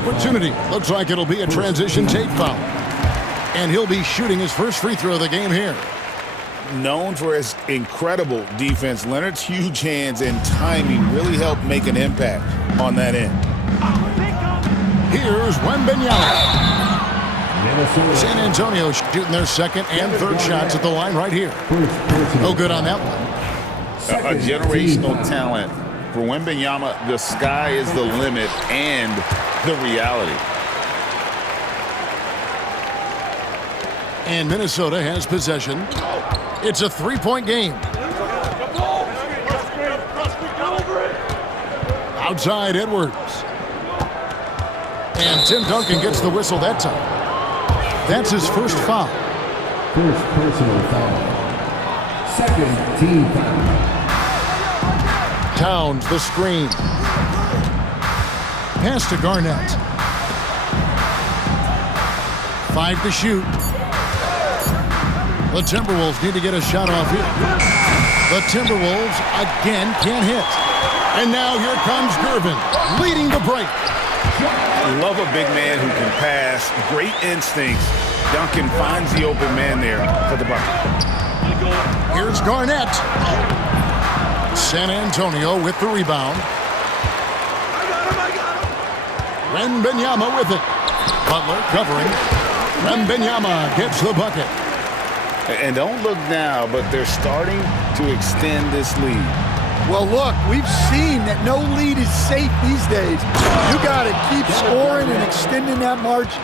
opportunity. Looks like it'll be a transition tape foul. And he'll be shooting his first free throw of the game here. Known for his incredible defense, Leonard's huge hands and timing really helped make an impact on that end. Here's Wembanyama. San Antonio shooting their second and third shots at the line right here. No good on that one. A generational talent. For Wembanyama, the sky is the limit and the reality. And Minnesota has possession. It's a three-point game. Outside Edwards. And Tim Duncan gets the whistle that time. That's his first foul. First personal foul. Second team foul. Towns the screen. Pass to Garnett. 5 to shoot. The Timberwolves need to get a shot off here. The Timberwolves again can't hit. And now here comes Gervin, leading the break. Love a big man who can pass. Great instincts. Duncan finds the open man there for the bucket. Here's Garnett. San Antonio with the rebound. Wembanyama with it. Butler covering. Wembanyama gets the bucket. And don't look now, but they're starting to extend this lead. Well, look, we've seen that no lead is safe these days. You got to keep scoring and extending that margin.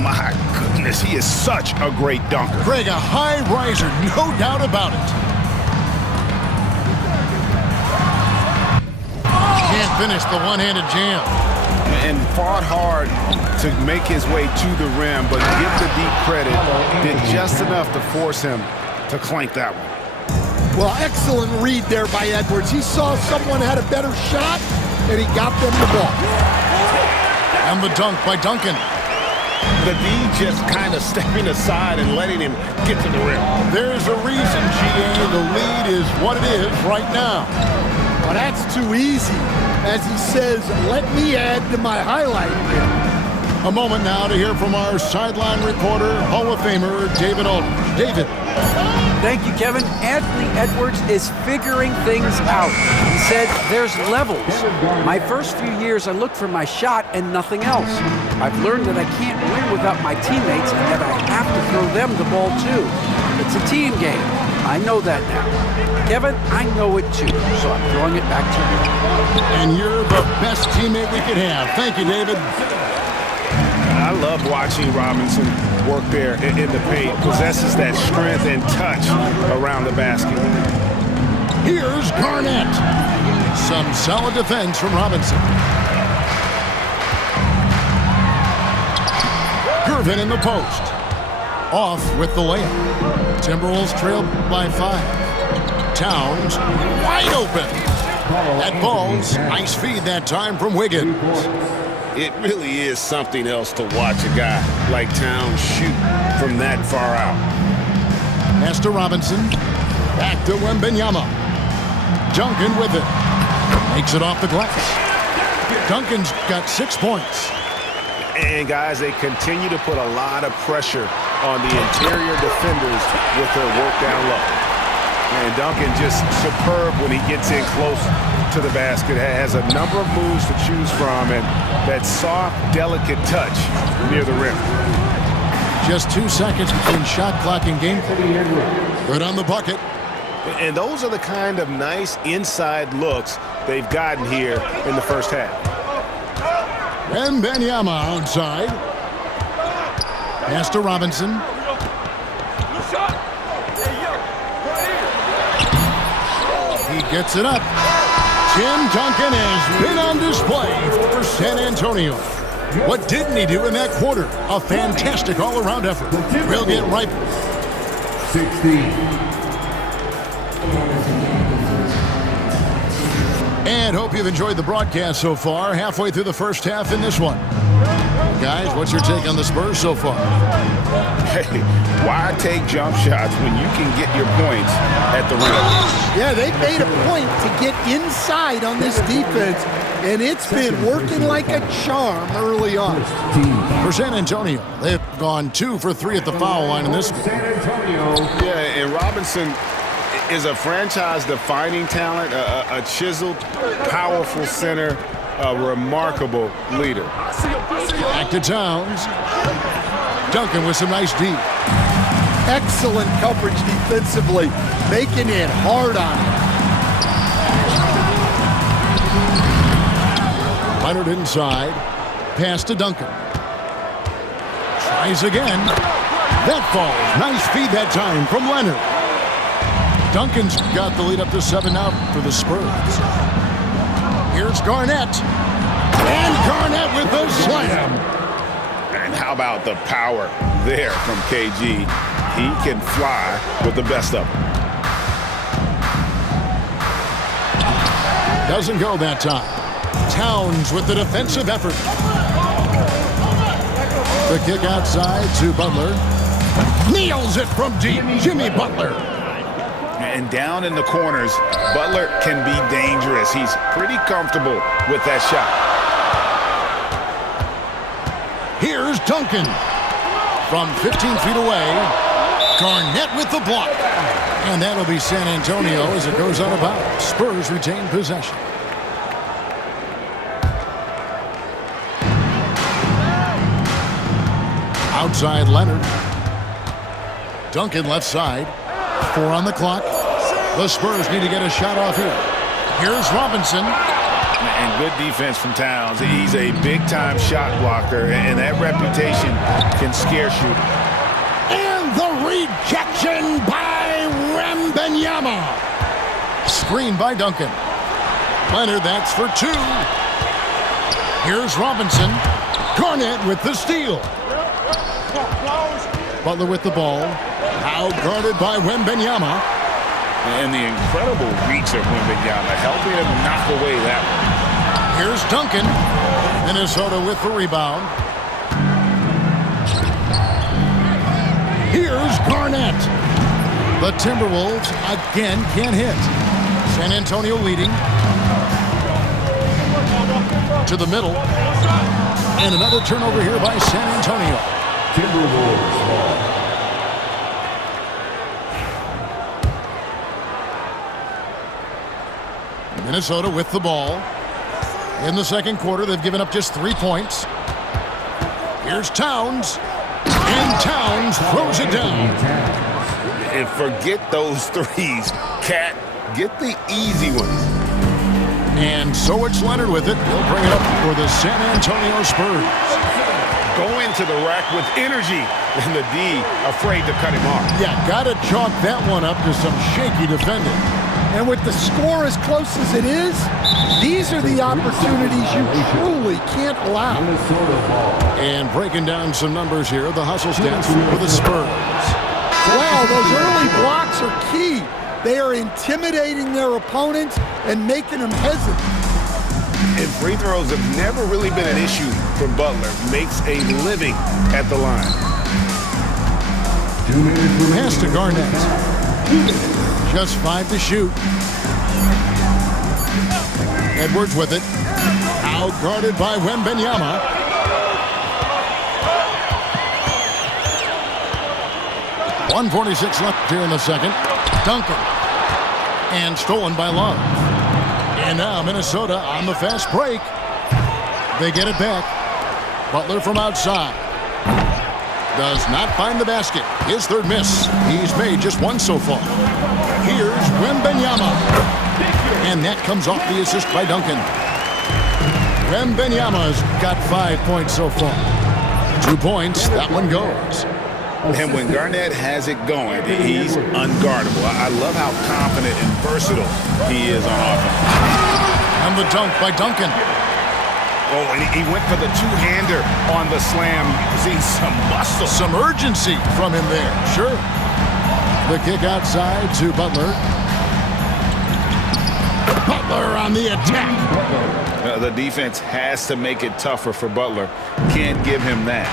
My goodness, he is such a great dunker. Greg, a high riser, no doubt about it. Can't finish the one-handed jam. And fought hard to make his way to the rim, but give the deep credit, did just enough to force him to clank that one. Well, excellent read there by Edwards. He saw someone had a better shot, and he got them the ball. And the dunk by Duncan. The D just kind of stepping aside and letting him get to the rim. There's a reason, GA, the lead is what it is right now. Well, that's too easy. As he says, let me add to my highlight reel. A moment now to hear from our sideline reporter, Hall of Famer David Aldridge. David. Thank you, Kevin. Anthony Edwards is figuring things out. He said there's levels. My first few years, I looked for my shot and nothing else. I've learned that I can't win without my teammates and that I have to throw them the ball too. It's a team game. I know that now. Kevin, I know it too, so I'm throwing it back to you. And you're the best teammate we could have. Thank you, David. I love watching Robinson work there in the paint. Possesses that strength and touch around the basket. Here's Garnett. Some solid defense from Robinson. Gervin in the post. Off with the layup. Timberwolves trail by 5. Towns wide open. That ball's nice feed that time from Wiggins. It really is something else to watch a guy like Towns shoot from that far out. Pass to Robinson. Back to Wembanyama. Duncan with it. Makes it off the glass. Duncan's got 6 points. And, guys, they continue to put a lot of pressure on the interior defenders with their work down low. And Duncan just superb when he gets in close to the basket. Has a number of moves to choose from and that soft, delicate touch near the rim. Just 2 seconds between shot clock and game. Good on the bucket. And those are the kind of nice inside looks they've gotten here in the first half. Wembanyama outside. Pass to Robinson. He gets it up. Tim Duncan has been on display for San Antonio. What didn't he do in that quarter? A fantastic all-around effort. We'll get right. 16. And hope you've enjoyed the broadcast so far. Halfway through the first half in this one. Guys, what's your take on the Spurs so far? Hey, why take jump shots when you can get your points at the rim? Yeah, they made a point to get inside on this defense and it's been working like a charm early on. For San Antonio, they've gone 2 for 3 at the foul line in this game. San Antonio. Yeah, and Robinson is a franchise-defining talent, a chiseled, powerful center, a remarkable leader. Back to Towns. Duncan with some nice D. Excellent coverage defensively, making it hard on him. Leonard inside. Pass to Duncan. Tries again. That falls. Nice feed that time from Leonard. Duncan's got the lead up to 7 now for the Spurs. Here's Garnett. And Garnett with the slam. And how about the power there from KG? He can fly with the best of them. Doesn't go that time. Towns with the defensive effort. The kick outside to Butler. Nails it from deep. Jimmy Butler. And down in the corners, Butler can be dangerous. He's pretty comfortable with that shot. Here's Duncan. From 15 feet away, Garnett with the block. And that'll be San Antonio as it goes out of bounds. Spurs retain possession. Outside Leonard. Duncan left side. 4 on the clock. The Spurs need to get a shot off here. Here's Robinson. And good defense from Towns. He's a big-time shot blocker, and that reputation can scare shooters. And the rejection by Wembanyama. Screen by Duncan. Leonard, that's for 2. Here's Robinson. Garnett with the steal. Butler with the ball. Now guarded by Wembanyama. And the incredible reach of Nba2K25 helping him knock away that one. Here's Duncan. Minnesota with the rebound. Here's Garnett. The Timberwolves again can't hit. San Antonio leading. To the middle. And another turnover here by San Antonio. Timberwolves ball. Minnesota with the ball. In the second quarter, they've given up just 3 points. Here's Towns. And Towns throws it down. And forget those threes. Cat, get the easy ones. And so it's Leonard with it. He'll bring it up for the San Antonio Spurs. Go into the rack with energy. And the D afraid to cut him off. Yeah, got to chalk that one up to some shaky defending. And with the score as close as it is, these are the opportunities you truly can't allow. And breaking down some numbers here, the hustle stats for the Spurs. Wow, those early blocks are key. They are intimidating their opponents and making them hesitant. And free throws have never really been an issue for Butler. Makes a living at the line. Pass to Garnett. Just 5 to shoot. Edwards with it. Out guarded by Wembanyama. .146 left here in the second. Duncan. And stolen by Love. And now Minnesota on the fast break. They get it back. Butler from outside. Does not find the basket. His third miss. He's made just 1 so far. Here's Wembanyama. And that comes off the assist by Duncan. Wembanyama's got 5 points so far. 2 points. That one goes. And when Garnett has it going, he's unguardable. I love how confident and versatile he is on offense. And the dunk by Duncan. Oh, and he went for the two-hander on the slam, using some muscle. Some urgency from him there, sure. The kick outside to Butler. Butler on the attack. The defense has to make it tougher for Butler. Can't give him that.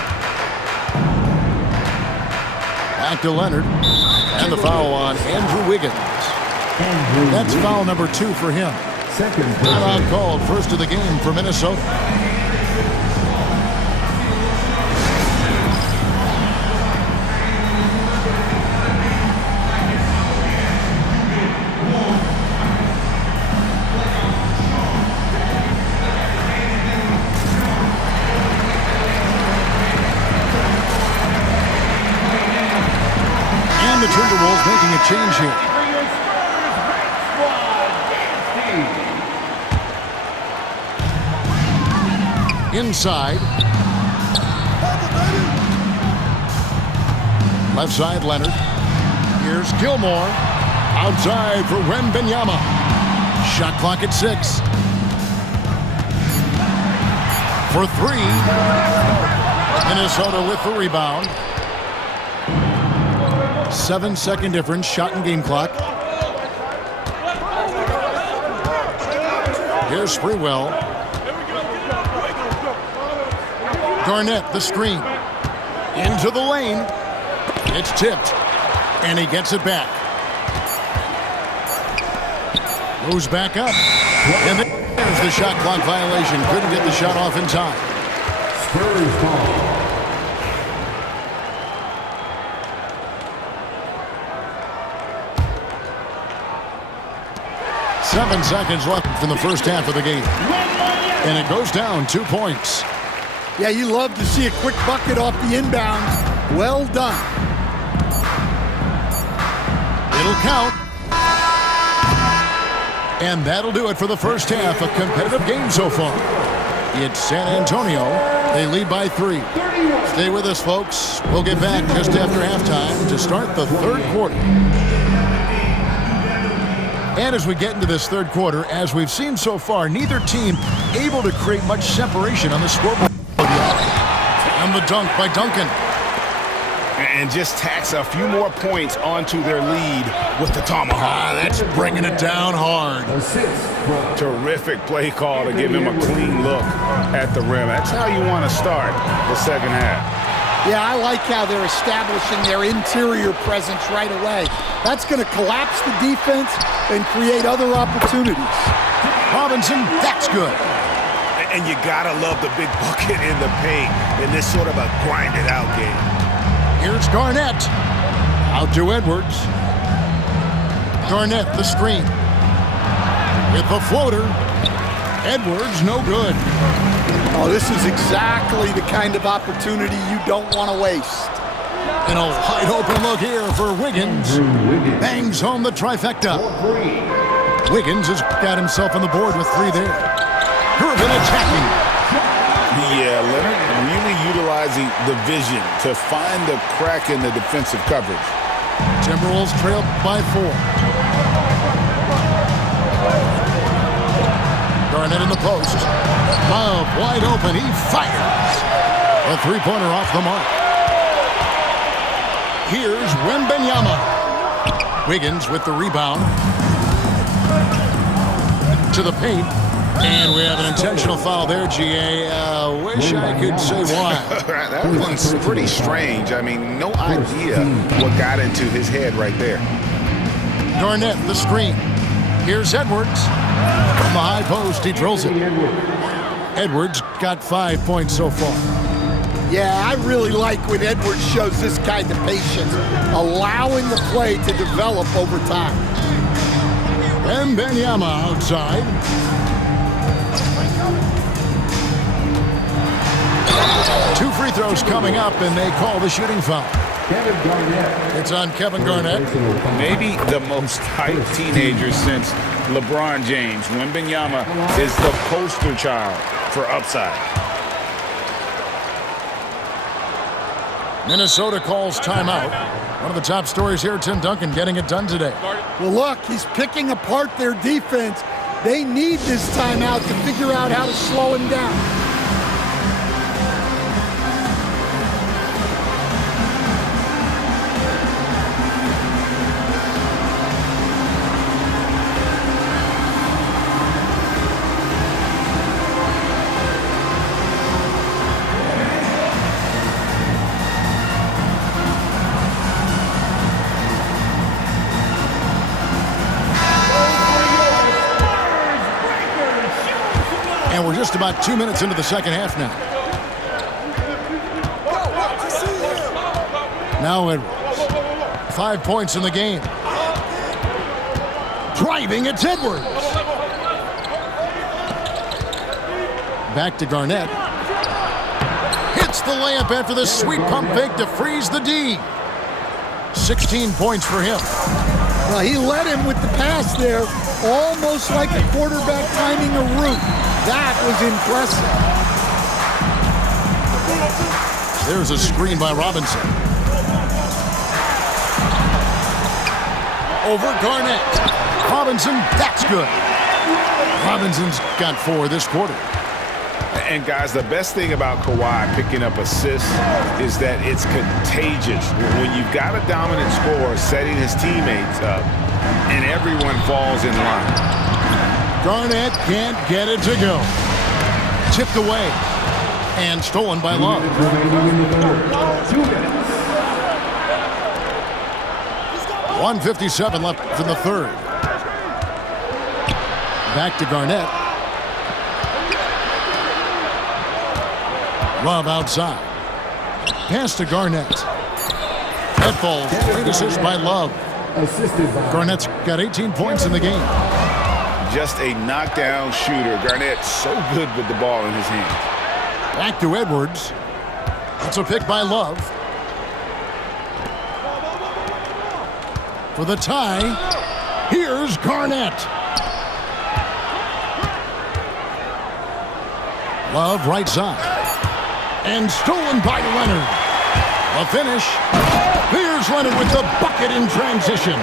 Back to Leonard. And the foul on Andrew Wiggins. That's foul number 2 for him. Second Timeout person. called, first of the game for Minnesota. And the Timberwolves making a change here. Inside. Left side, Leonard. Here's Gilmore. Outside for Wembanyama. Shot clock at 6. For 3. Minnesota with the rebound. 7-second difference, shot and game clock. Here's Sprewell. Garnett, the screen. Into the lane. It's tipped. And he gets it back. Moves back up. And there's the shot clock violation. Couldn't get the shot off in time. Spurs ball. Seven seconds left in the first half of the game. And it goes down 2 points. Yeah, you love to see a quick bucket off the inbound. Well done. It'll count. And that'll do it for the first half. A competitive game so far. It's San Antonio. They lead by 3. Stay with us, folks. We'll get back just after halftime to start the third quarter. And as we get into this third quarter, as we've seen so far, neither team able to create much separation on the scoreboard. And the dunk by Duncan. And just tacks a few more points onto their lead with the tomahawk. That's bringing it down hard. Assist from Terrific play call to give him a clean look at the rim. That's how you want to start the second half. Yeah, I like how they're establishing their interior presence right away. That's going to collapse the defense and create other opportunities. Robinson, that's good. And you gotta love the big bucket in the paint in this sort of a grind-it-out game. Here's Garnett. Out to Edwards. Garnett, the screen. With the floater. Edwards, no good. Oh, this is exactly the kind of opportunity you don't want to waste. And a wide-open look here for Wiggins. Bangs home the trifecta. Wiggins has got himself on the board with 3 there. Irvin attacking. Yeah, Leonard really utilizing the vision to find the crack in the defensive coverage. Timberwolves trail by 4. Garnett in the post. Love wide open. He fires. A 3-pointer off the mark. Here's Wembanyama. Wiggins with the rebound. To the paint. And we have an intentional foul there, GA. Wish I could say why. That one's pretty strange. I mean, no idea what got into his head right there. Garnett, the screen. Here's Edwards. From the high post, he drills it. Edwards got 5 points so far. Yeah, I really like when Edwards shows this kind of patience, allowing the play to develop over time. Wembanyama outside. 2 free throws coming up, and they call the shooting foul. Kevin Garnett. It's on Kevin Garnett. Maybe the most hyped teenager since LeBron James. Wembanyama is the poster child for upside. Minnesota calls timeout. One of the top stories here, Tim Duncan getting it done today. Well, look, he's picking apart their defense. They need this timeout to figure out how to slow him down. just about 2 minutes into the second half now. Now Edwards. 5 points in the game. Driving, it's Edwards. Back to Garnett. Hits the layup after the sweet pump fake to freeze the D. 16 points for him. Well, he led him with the pass there, almost like a quarterback timing a route. That was impressive. There's a screen by Robinson. Over Garnett. Robinson, that's good. Robinson's got 4 this quarter. And guys, the best thing about Kawhi picking up assists is that it's contagious. When you've got a dominant scorer setting his teammates up, and everyone falls in line. Garnett can't get it to go. Tipped away and stolen by Love. 2 minutes. 1:57 left in the third. Back to Garnett. Love outside. Pass to Garnett. That falls. Great assist by Love. Assisted by Garnett's got 18 points in the game. Just a knockdown shooter. Garnett so good with the ball in his hands. Back to Edwards. That's a pick by Love. For the tie, here's Garnett. Love right side. And stolen by Leonard. A finish. Here's Leonard with the bucket in transition.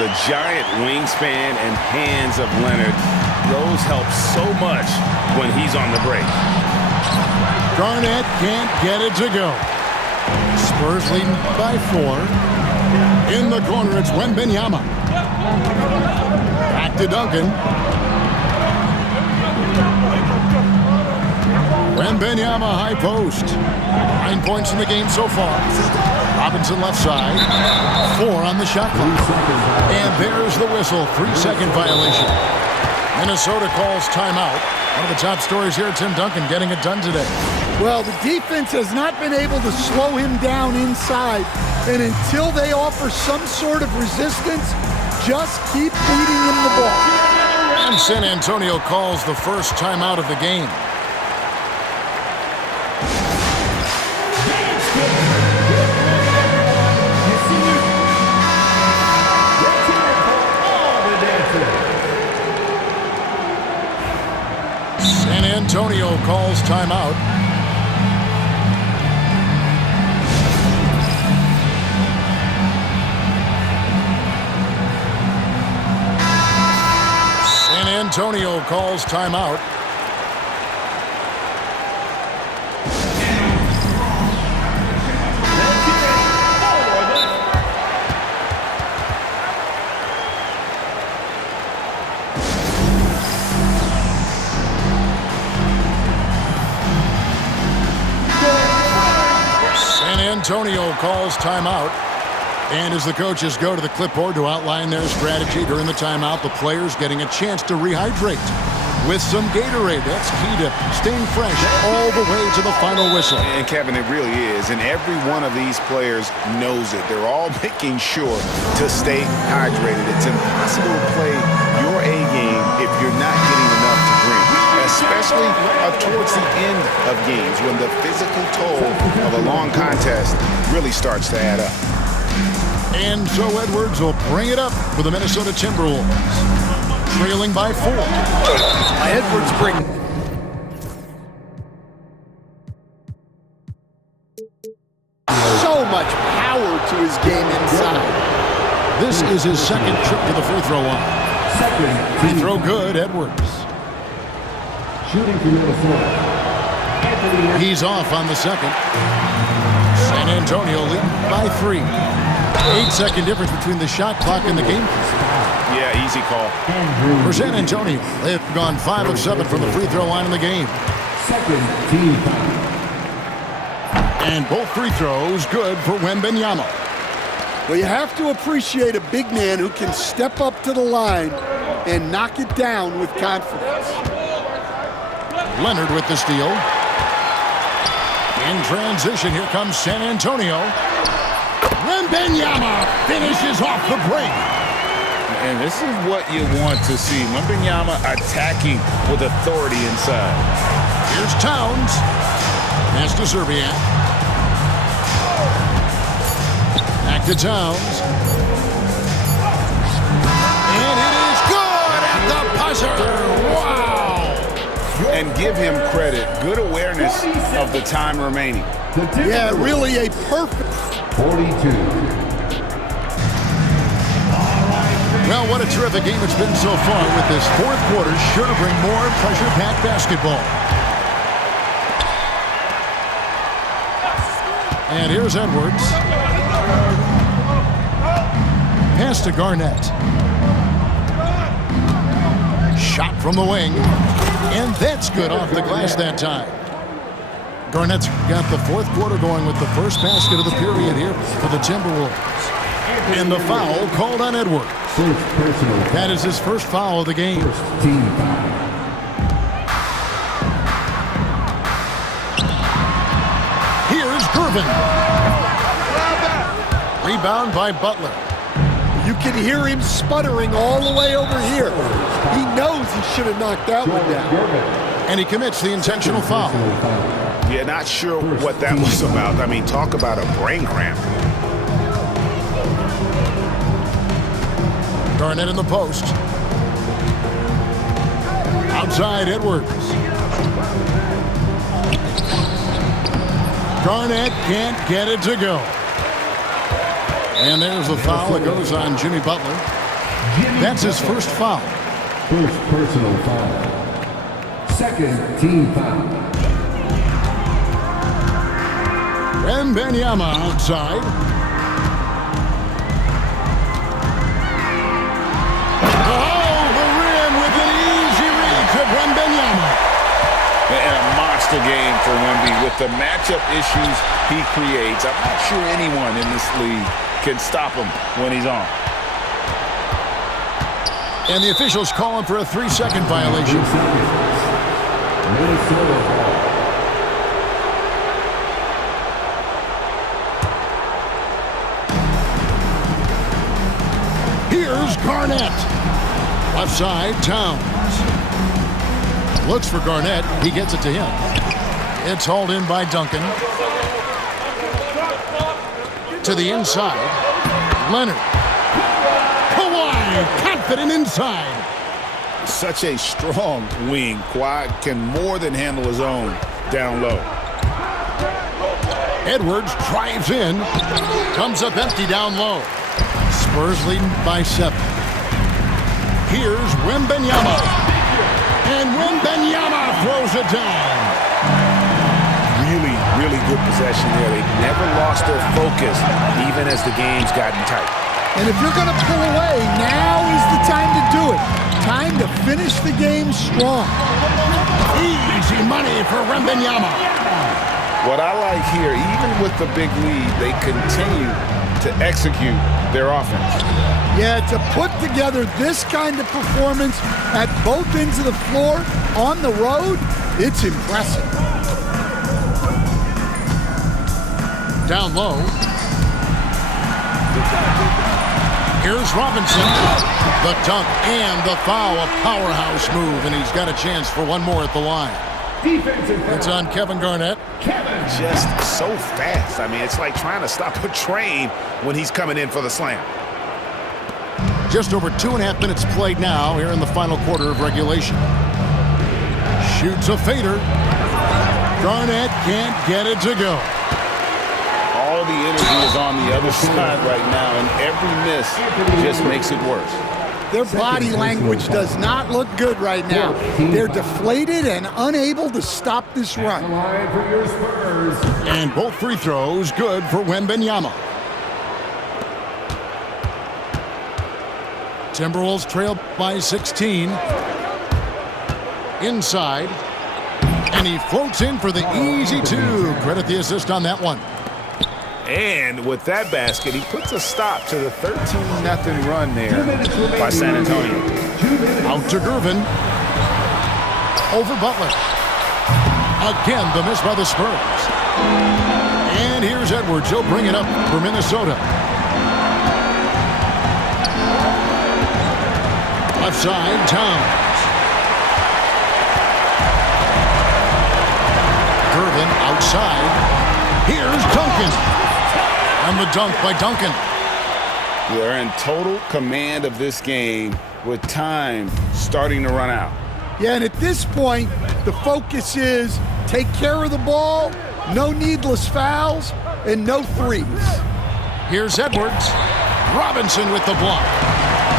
The giant wingspan and hands of Leonard. Those help so much when he's on the break. Garnett can't get it to go. Spurs leading by 4. In the corner, it's Wembanyama. Back to Duncan. Wembanyama high post. 9 points in the game so far. Robinson left side. 4 on the shot clock. And there's the whistle. 3-second violation. Minnesota calls timeout. One of the top stories here, Tim Duncan getting it done today. Well, the defense has not been able to slow him down inside. And until they offer some sort of resistance, just keep feeding him the ball. And San Antonio calls the first timeout of the game. San Antonio calls timeout. San Antonio calls timeout. San Antonio calls timeout. And as the coaches go to the clipboard to outline their strategy during the timeout, the players getting a chance to rehydrate with some Gatorade. That's key to staying fresh all the way to the final whistle. And Kevin, it really is. And every one of these players knows it. They're all making sure to stay hydrated. It's impossible to play your A game if you're not getting enough to drink, especially towards the end of games when the physical toll of a long contest really starts to add up. And so Edwards will bring it up for the Minnesota Timberwolves, trailing by 4. Edwards bring so much power to his game inside. This is his second trip to the free throw line. Free throw good, Edwards. Shooting for Minnesota. He's off on the second. San Antonio leading by 3. 8-second difference between the shot clock and the game. Yeah, easy call. For San Antonio, they've gone 5 of 7 from the free throw line in the game. Second team foul. And both free throws good for Wembanyama. Well, you have to appreciate a big man who can step up to the line and knock it down with confidence. Leonard with the steal. In transition, here comes San Antonio. Wembanyama finishes off the break. And this is what you want to see. Wembanyama attacking with authority inside. Here's Towns. Pass to Serbiak. Back to Towns. And it is good at the buzzer. Wow. And give him credit. Good awareness of the time remaining. Yeah, really a perfect. 42. Well, what a terrific game it's been so far, with this fourth quarter sure to bring more pressure-packed basketball. And here's Edwards. Pass to Garnett. Shot from the wing. And that's good off the glass that time. Garnett's got the fourth quarter going with the first basket of the period here for the Timberwolves. And the foul called on Edwards. First personal. That is his first foul of the game. First team foul. Here's Gervin. Rebound by Butler. You can hear him sputtering all the way over here. He knows he should have knocked that one down. And he commits the intentional foul. Yeah, not sure what that was about. I mean, talk about a brain cramp. Garnett in the post. Outside, Edwards. Garnett can't get it to go. And there's the foul that goes on Jimmy Butler. That's his first foul. First personal foul. Second team foul. Wembanyama outside. Oh, the rim with an easy reach of Wembanyama. And a monster game for Wemby with the matchup issues he creates. I'm not sure anyone in this league can stop him when he's on. And the officials calling for a 3-second violation. 3 seconds. Minnesota ball. Here's Garnett. Left side, Towns. Looks for Garnett. He gets it to him. It's hauled in by Duncan. To the inside. Leonard. Kawhi, confident inside. Such a strong wing. Kawhi can more than handle his own down low. Edwards drives in. Comes up empty down low. Spurs leading by 7. Here's Wembanyama. And Wembanyama throws it down. Really good possession there. They never lost their focus, even as the game's gotten tight. And if you're going to pull away, now is the time to do it. Time to finish the game strong. Easy money for Wembanyama. What I like here, even with the big lead, they continue to execute their offense. Yeah, to put together this kind of performance at both ends of the floor on the road, it's impressive. Down low. Here's Robinson. The dunk and the foul, a powerhouse move, and he's got a chance for one more at the line. It's on Kevin Garnett. Just so fast. I mean, it's like trying to stop a train when he's coming in for the slam. Just over 2.5 minutes played now here in the final quarter of regulation. Shoots a fader. Garnett can't get it to go. All the energy is on the other side right now, and every miss just makes it worse. Their body language does not look good right now. They're deflated and unable to stop this run. Line for your Spurs. And both free throws good for Wembanyama. Timberwolves trail by 16. Inside. And he floats in for the easy 2. Credit the assist on that one. And with that basket, he puts a stop to the 13-0 run there by San Antonio. Out to Gervin. Over Butler. Again, the miss by the Spurs. And here's Edwards. He'll bring it up for Minnesota. Left side, Towns. Irvin outside. Here's Duncan. And the dunk by Duncan. They're in total command of this game with time starting to run out. Yeah, and at this point, the focus is take care of the ball, no needless fouls, and no threes. Here's Edwards. Robinson with the block.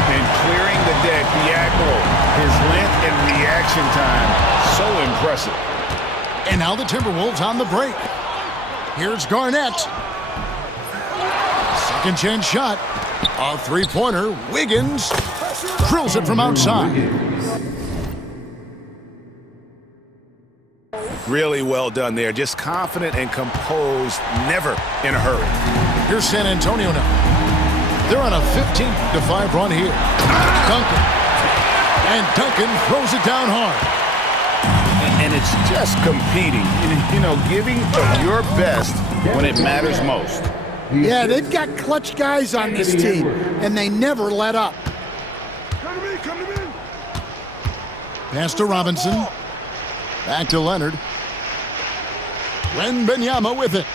And clearing the deck diagonal. His length and reaction time, so impressive. And now the Timberwolves on the break. Here's Garnett. Second chance shot. A three-pointer. Wiggins drills it from outside. Really well done there. Just confident and composed, never in a hurry. Here's San Antonio now. They're on a 15-5 run here. Duncan. And Duncan throws it down hard. And it's just competing, you know, giving your best when it matters most. Yeah, they've got clutch guys on this team, and they never let up. Pass to Robinson. Back to Leonard. Wembanyama with it.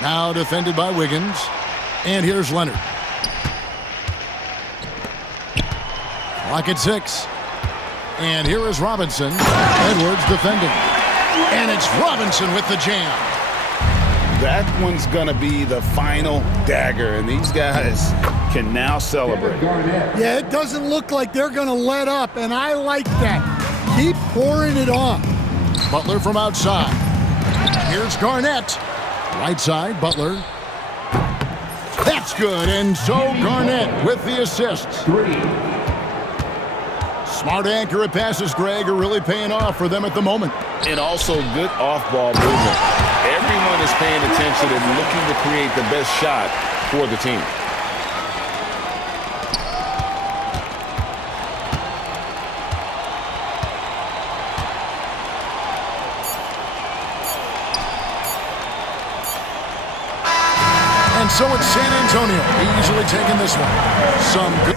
Now defended by Wiggins. And here's Leonard. Clock at 6. And here is Robinson. Edwards defending. And it's Robinson with the jam. That one's going to be the final dagger, and these guys can now celebrate. Yeah, it doesn't look like they're going to let up, and I like that. Keep pouring it on. Butler from outside. Here's Garnett. Right side, Butler. That's good, and so Garnett with the assist. Smart accurate passes, Greg, are really paying off for them at the moment. And also good off-ball movement. Everyone is paying attention and looking to create the best shot for the team. And so it's San Antonio easily taking this one. Some good.